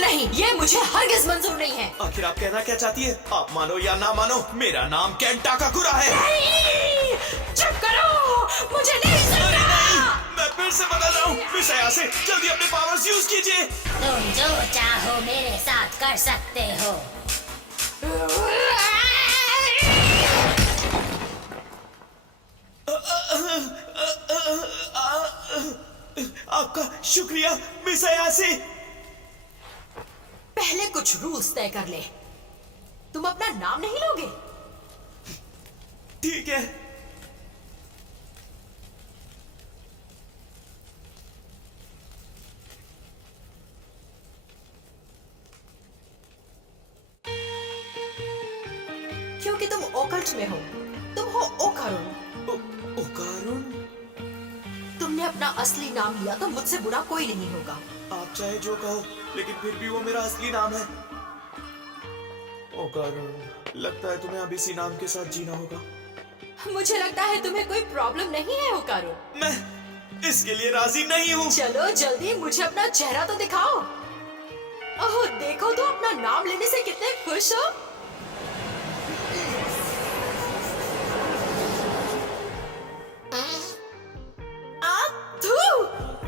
बिल्कुल नहीं, ये मुझे हरगिज मंजूर नहीं है। आखिर आप कहना क्या चाहती है? आप मानो या ना मानो, मेरा नाम केन टाकाकुरा है। नहीं, चुप करो, मुझे नहीं सुनना। मैं फिर से बता रहा हूँ, मिस अयासे, जल्दी अपने पावर्स यूज कीजिए। तुम जो चाहो मेरे साथ कर सकते हो। आपका शुक्रिया मिस अयासे। पहले कुछ रूल्स तय कर ले। तुम अपना नाम नहीं लोगे? ठीक है। क्योंकि तुम ओकल्ट में हो, तुम हो ओकारुन। ओकारुन? तुमने अपना असली नाम लिया तो मुझसे बुरा कोई नहीं होगा। आप चाहे जो कहो, लेकिन फिर भी वो मेरा असली नाम है। ओकारुन, लगता है तुम्हें अब इसी नाम के साथ जीना होगा। मुझे लगता है तुम्हें कोई प्रॉब्लम नहीं है ओकारुन। मैं इसके लिए राजी नहीं हूँ। चलो जल्दी मुझे अपना चेहरा तो दिखाओ। ओह देखो तो अपना नाम लेने से कितने खुश हो।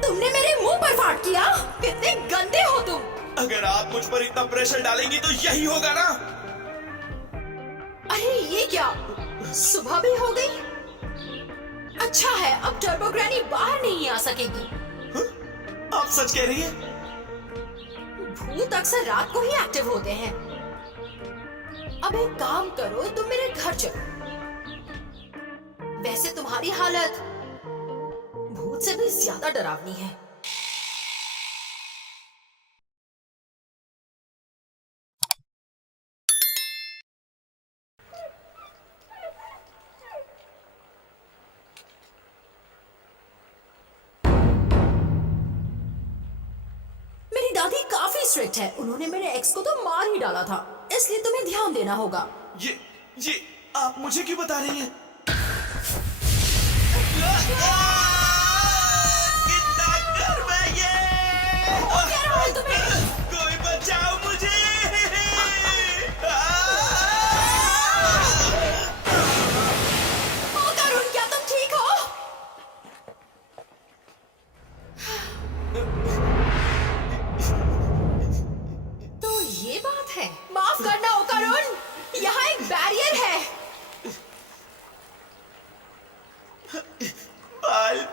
तुमने मेरे मुंह पर फाड़ किया। कितने गंदे हो तुम। अगर आप मुझ पर इतना प्रेशर डालेंगी तो यही होगा ना। अरे ये क्या, सुबह भी हो गई। अच्छा है, अब टर्बो ग्रैनी बाहर नहीं आ सकेगी। आप सच कह रही हैं? भूत अक्सर रात को ही एक्टिव होते हैं। अब एक काम करो, तुम मेरे घर चलो। वैसे तुम्हारी हालत भूत से भी ज्यादा डरावनी है। मेरी दादी काफी स्ट्रिक्ट है। उन्होंने मेरे एक्स को तो मार ही डाला था, इसलिए तुम्हें ध्यान देना होगा। ये आप मुझे क्यों बता रही हैं? कितना गर्म है ये! क्या रहा है तुम्हें? कोई बचाओ मुझे! करुण, क्या तुम ठीक हो? तो ये बात है। माफ करना ओकारुन, यहाँ एक बैरियर है।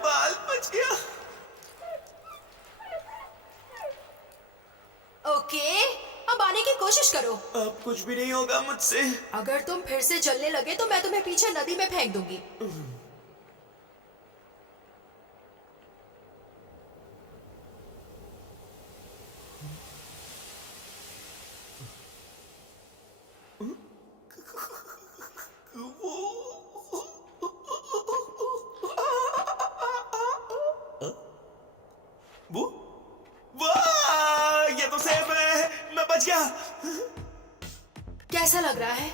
बाल बच गया। ओके, अब आने की कोशिश करो। अब कुछ भी नहीं होगा मुझसे। अगर तुम फिर से जलने लगे तो मैं तुम्हें पीछे नदी में फेंक दूंगी। वो वाह, ये तो सेफ है। मैं बच गया। कैसा लग रहा है?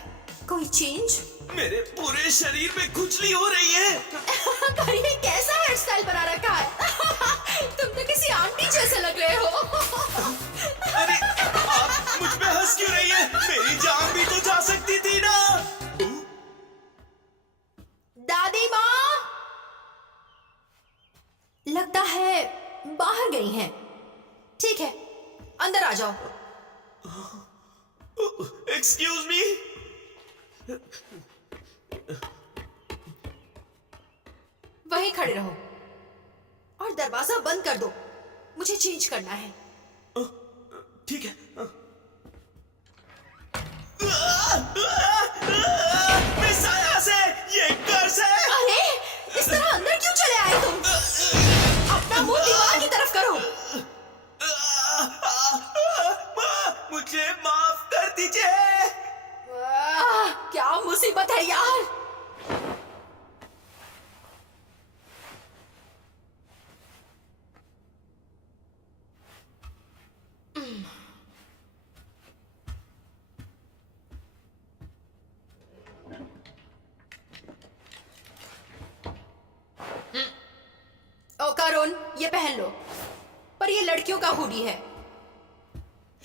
कोई चेंज? मेरे पूरे शरीर में खुजली हो रही है। पर ये कैसा हेयर स्टाइल बना रखा है? तुम तो किसी आंटी जैसे लग रहे हो। अरे आप मुझ पे हंस क्यों रही है? मेरी जान भी तो जा सकती थी ना। दादी माँ लगता है बाहर गई हैं। ठीक है, अंदर आ जाओ। Excuse me. वहीं खड़े रहो और दरवाजा बंद कर दो। मुझे चेंज करना है। ठीक है। मिस अयासे, ये कर्स है। अरे इस तरह अंदर क्यों चले आए तुम? अपना मुंह दीवार की तरफ करो। मुझे माफ कर दीजिए। क्या मुसीबत है यार। ओ करुण, ये पहन लो। पर ये लड़कियों का हुडी है।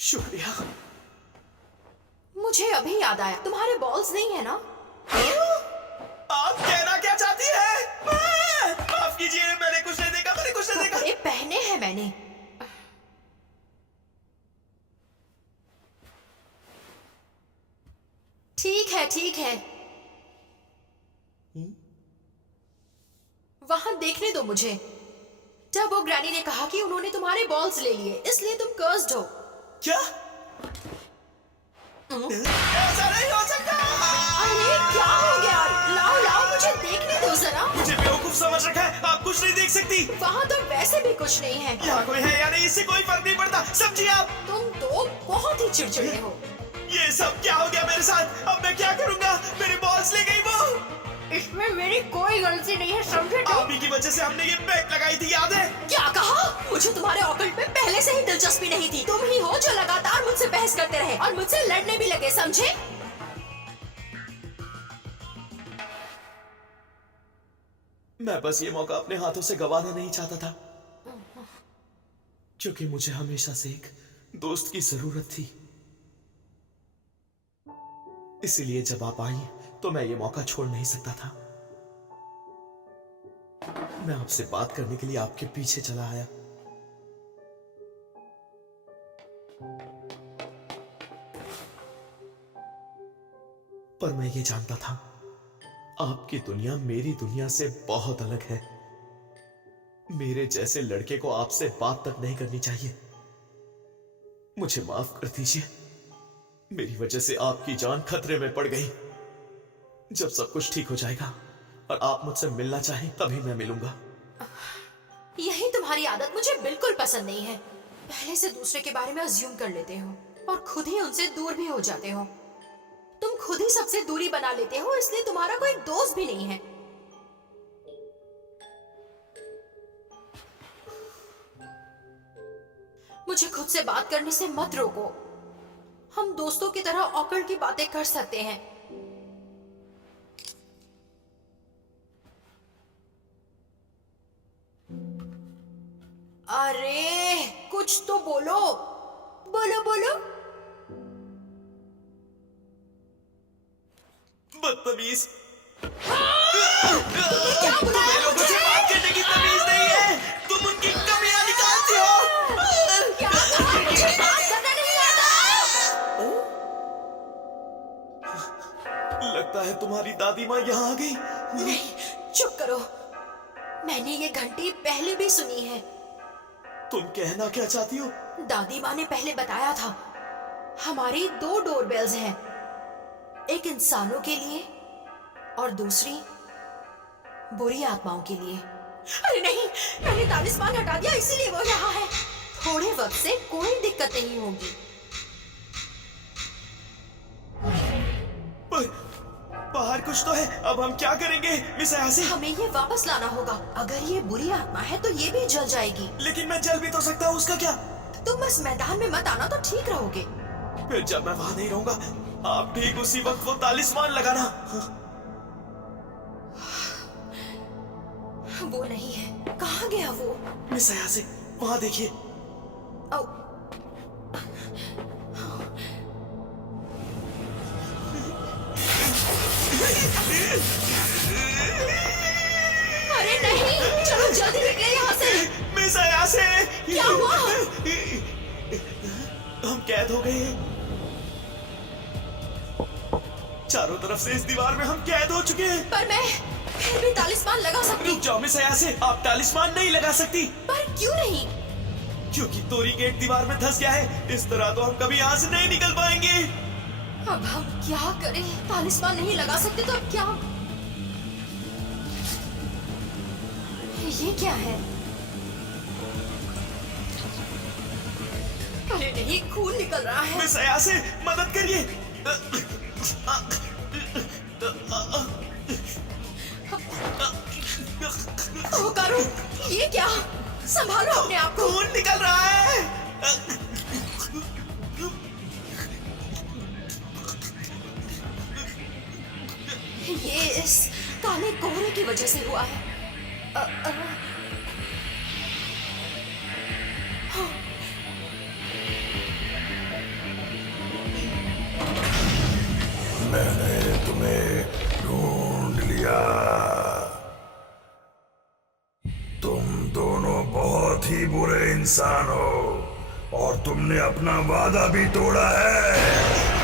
शुक्रिया। मुझे अभी याद आया, तुम्हारे बॉल्स नहीं है ना? आप कहना क्या चाहती है? माफ कीजिए, मैंने कुछ नहीं देखा, मैंने कुछ नहीं देखा। कपड़े पहने हैं मैंने। ठीक है, ठीक है। वहां देखने दो मुझे। टर्बो ग्रैनी ने कहा कि उन्होंने तुम्हारे बॉल्स ले लिए, इसलिए तुम कर्स्ड हो। क्या? ऐसा नहीं हो सकता। अरे क्या हो गया? लाओ लाओ, मुझे देखने दो जरा। मुझे बेवकूफ समझ रखा है, आप कुछ नहीं देख सकती। वहां तो वैसे भी कुछ नहीं है। यहाँ कोई है या नहीं, इससे कोई फर्क नहीं पड़ता, समझिए आप। तुम तो बहुत ही चिड़चिड़े हो। ये सब क्या हो गया मेरे साथ? अब मैं क्या करूंगा? मेरे बॉल्स ले गई वो। इसमें मेरी कोई गलती नहीं है, समझे तुम? आप ही की वजह से हमने ये बेट लगाई थी, याद है? क्या कहा? मुझे तुम्हारे ऑकल्ट में पहले से ही दिलचस्पी नहीं थी। तुम ही हो जो लगातार मुझसे बहस करते रहे और मुझसे लड़ने भी लगे, समझे? मैं बस ये मौका अपने हाथों से गंवाना नहीं चाहता था, क्योंकि मुझे हमेशा से एक दोस्त की जरूरत थी। इसीलिए जब आप आई तो मैं ये मौका छोड़ नहीं सकता था। मैं आपसे बात करने के लिए आपके पीछे चला आया। पर मैं ये जानता था, आपकी दुनिया मेरी दुनिया से बहुत अलग है। मेरे जैसे लड़के को आपसे बात तक नहीं करनी चाहिए। मुझे माफ कर दीजिए, मेरी वजह से आपकी जान खतरे में पड़ गई। जब सब कुछ ठीक हो जाएगा और आप मुझसे मिलना चाहें, तभी मैं मिलूंगा। यही तुम्हारी आदत मुझे बिल्कुल पसंद नहीं है। पहले से दूसरे के बारे में अज्यूम कर लेते हो और खुद ही उनसे दूर भी हो जाते हो। तुम खुद ही सबसे दूरी बना लेते हो, इसलिए तुम्हारा कोई दोस्त भी नहीं है। मुझे खुद से बात करने से मत रोको। हम दोस्तों की तरह ऑकवर्ड की बातें कर सकते हैं। अरे कुछ तो बोलो, बोलो बोलो। बदतमीज। क्या बुलाया तुम्हें लोगों से बात करने की तमीज नहीं है। तुम उनकी कमियां निकालती हो। क्या कहा? मुझे बात करना नहीं आता। लगता है तुम्हारी दादी माँ यहाँ आ गई। नहीं, चुप करो। मैंने ये घंटी पहले भी सुनी है। तुम कहना क्या चाहती हो? दादी माँ ने पहले बताया था, हमारी 2 डोरबेल्स हैं, एक इंसानों के लिए और दूसरी बुरी आत्माओं के लिए। अरे नहीं, मैंने तालिस्मान हटा दिया, इसीलिए वो यहाँ है। थोड़े वक्त से कोई दिक्कत नहीं होगी। पर बाहर कुछ तो है, अब हम क्या करेंगे मिस अयासी? हमें ये वापस लाना होगा। अगर ये बुरी आत्मा है तो ये भी जल जाएगी। लेकिन मैं जल भी तो सकता हूँ, उसका क्या? तुम बस मैदान में मत आना तो ठीक रहोगे। फिर जब मैं वहां नहीं रहूंगा, आप ठीक उसी वक्त वो तालिस्मान लगाना। वो नहीं है, कहाँ गया वो? मिस अयासी, वहां देखिए। ओ, अरे नहीं, चलो जल्दी निकले यहाँ से। मिस अयासी, क्या हुआ? हम कैद हो गए हैं। चारों तरफ से इस दीवार में हम कैद हो चुके हैं। पर मैं फिर भी तालिस्मान लगा सकती। रुक जाओ मिस अयासी, आप तालिस्मान नहीं लगा सकती। पर क्यों नहीं? क्योंकि तोरी गेट दीवार में धंस गया है। इस तरह तो हम कभी यहाँ से नहीं निकल पाएंगे। अब हम क्या करें? तालिस्मान नहीं लगा सकते तो अब क्या? ये क्या है? अरे नहीं, खून निकल रहा है। मिस अयासी, मदद करिए। ओ करो, ये क्या? संभालो अपने आप को। खून निकल रहा है। ये इस काले कोहरे की वजह से हुआ है। तुम दोनों बहुत ही बुरे इंसान हो और तुमने अपना वादा भी तोड़ा है।